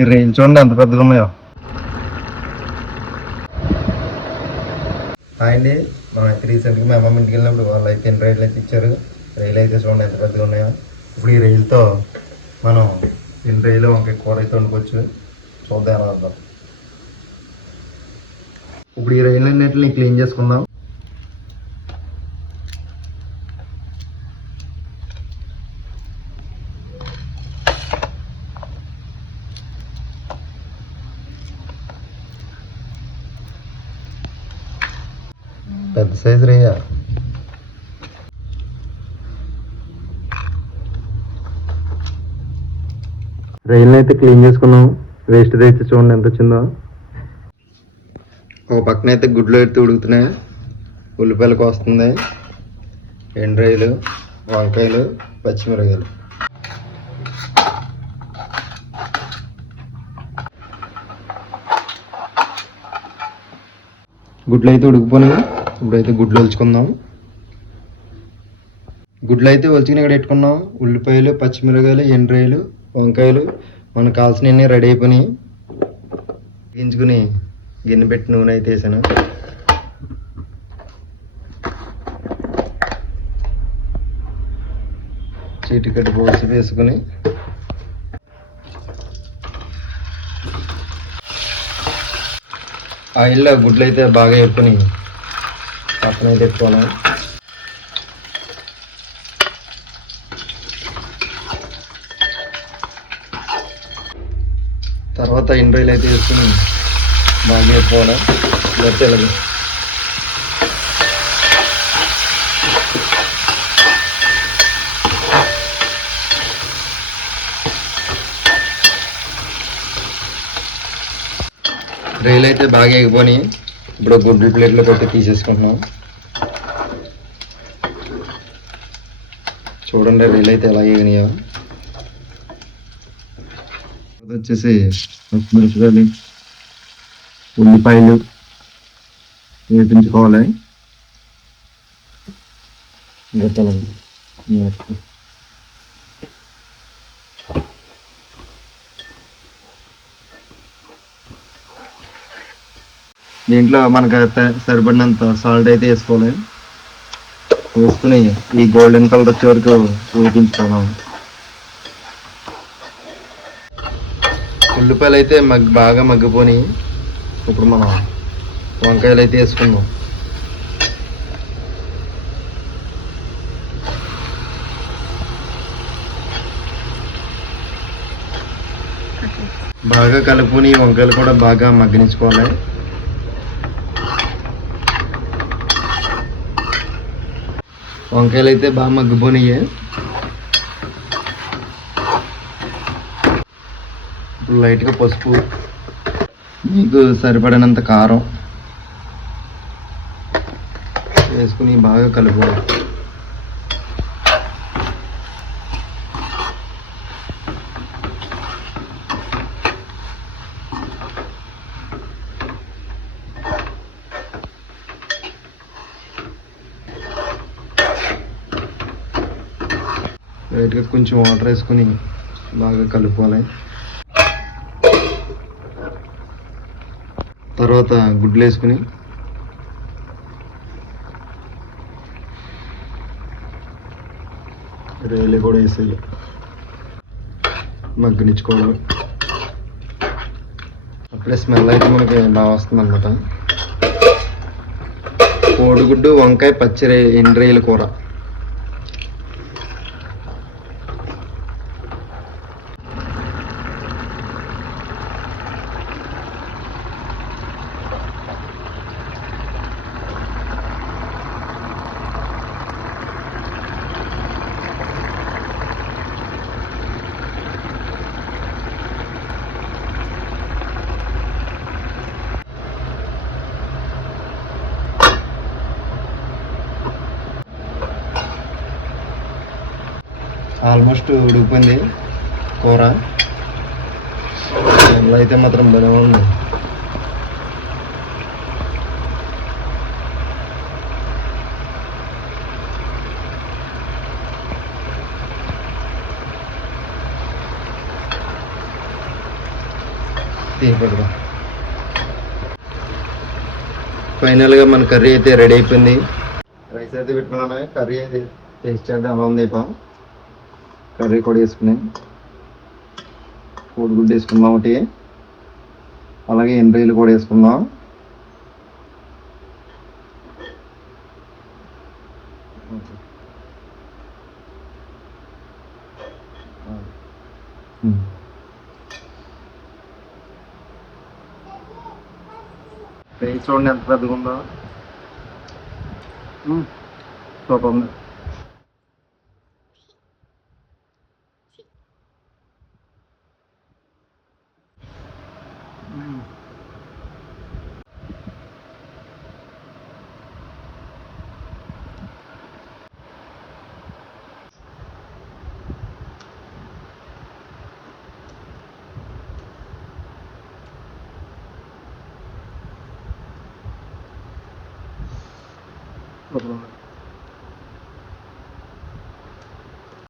ఈ రైలు చూడండి ఎంత పెద్దగా ఉన్నాయో. హాయ్ అండి, మనం అయితే రీసెంట్గా మా అమ్మమ్మ ఇంటికి వెళ్ళినప్పుడు వాళ్ళు అయితే ఎన్ని రైళ్ళు అయితే ఇచ్చారు. రైలు అయితే చూడండి ఎంత పెద్దగా ఉన్నాయో. ఇప్పుడు ఈ రైలుతో మనం ఎన్ని రైలు వంకాయ కూర అయితే వండుకోవచ్చు. చూద్దాం ఎలా వద్దాం. ఇప్పుడు ఈ రైలు అన్నింటిని క్లీన్ చేసుకుందాం. పెద్ద సైజు రేయ. రైల్ని అయితే క్లీన్ చేసుకున్నాం. వేస్ట్ అయితే చూడండి ఎంత వచ్చిందో. ఒక పక్కన అయితే గుడ్లు అయితే ఉడుకుతున్నాయి, ఉల్లిపాయలకు వస్తుంది, ఎండ్రాయిలు, వంకాయలు, పచ్చిమిరకాయలు. గుడ్లు అయితే ఉడికిపోయినాయి. ఇప్పుడైతే గుడ్లు ఒలుచుకుందాం. గుడ్లు అయితే ఒలుచుకుని ఇక్కడ పెట్టుకున్నాం. ఉల్లిపాయలు, పచ్చిమిరకాయలు, ఎండ్రాయిలు, వంకాయలు మనకు కావాల్సినవన్నీ రెడీ అయిపోయినాయి. వేయించుకుని గిన్నె పెట్టి నూనె అయితే వేసాను. చీటికట్టు పోసి వేసుకుని ఆయిల్లో గుడ్లు అయితే బాగా వేపుకొని పక్కన అయితే పెట్టుకోవాలి. తర్వాత ఎండ్రాయిలు అయితే వేసుకుని బాగా వేపుకోవాలి. గట్టెలది రైలు అయితే బాగా ఎగిపోయి ఇప్పుడు గుడ్లు ప్లేట్లో పెట్టి తీసేసుకుంటున్నాం. చూడండి రైలు అయితే ఎలా ఎగినాయో. వచ్చేసి మిరపకాయలు, ఉల్లిపాయలు వేపించుకోవాలి. దీంట్లో మనకు సరిపడినంత సాల్ట్ అయితే వేసుకోవాలి. వేసుకుని ఈ గోల్డెన్ కలర్ వచ్చే వరకు వేపించుకోవాలి. ఉల్లిపాయలు అయితే బాగా మగ్గిపోయి ఇప్పుడు మనం వంకాయలు అయితే వేసుకుందాం. బాగా కలుపుకొని వంకాయలు కూడా బాగా మగ్గనించుకోవాలి. వంకాయలు అయితే బాగా మగ్గిపోయినాయి. ఇప్పుడు లైట్గా పసుపు, మీకు సరిపడినంత కారం వేసుకుని బాగా కలుపుకోవాలి. లైట్గా కొంచెం వాటర్ వేసుకుని బాగా కలుపుకోవాలి. తర్వాత గుడ్లు వేసుకుని రైలు కూడా వేసేయాలి, మగ్గనిచ్చుకోవాలి. అప్పుడే స్మెల్ అయితే మనకి బాగా వస్తుంది అన్నమాట. కోడిగుడ్డు వంకాయ పచ్చి ఎండ్రాయిల కూర. ఆల్మోస్ట్ ఉడికిపోయింది కూర. స్మెల్ అయితే మాత్రం భలే ఉంది. తీయకూడదు. ఫైనల్గా మన కర్రీ అయితే రెడీ అయిపోయింది. రైస్ అయితే పెట్టుకున్నాను. కర్రీ అయితే టేస్ట్ చేద్దాం ఎలా ఉంది. కర్రీ కూడా వేసుకుని కోడిగుడ్డు వేసుకుందాం ఒకటి, అలాగే ఎండ్రీలు కూడా వేసుకుందాం. రైస్ చూడండి ఎంత పెద్దగా ఉందో. సూపర్ ఉంది. సూపర్ ఉంది.